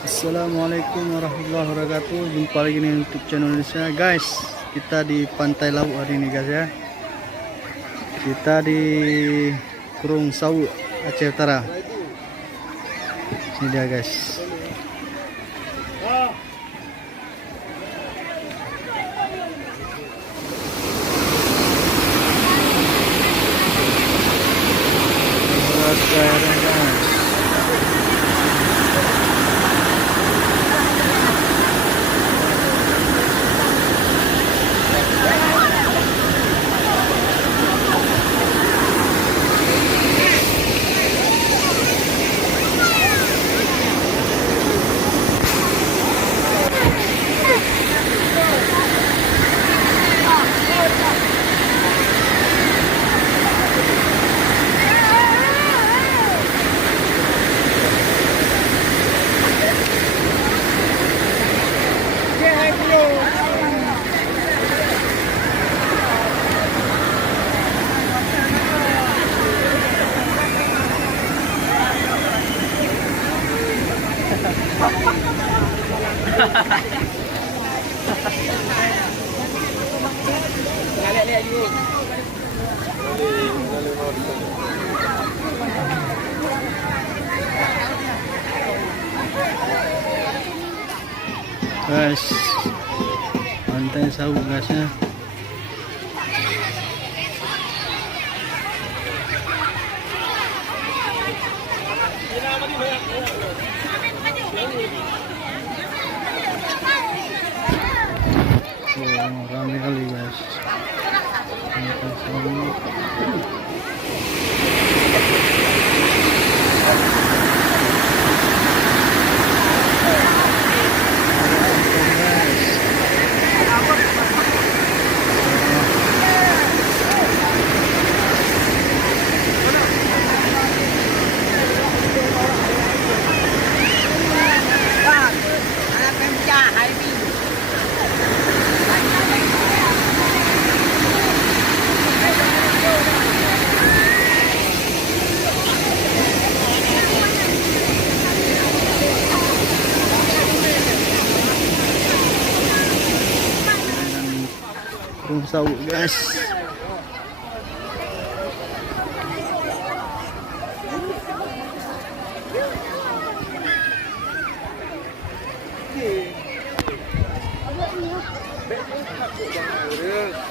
Assalamualaikum warahmatullahi wabarakatuh. Jumpa lagi nih YouTube channel Indonesia, guys. Kita di Pantai Lawu hari ini, guys ya. Kita di Kurung Sawu, Aceh Utara. Ini dia, guys. Guys, Pantai Sawu, guys ya. Ramai kali, guys. Pantai Sawu. Kurung Sawu, guys. Oke.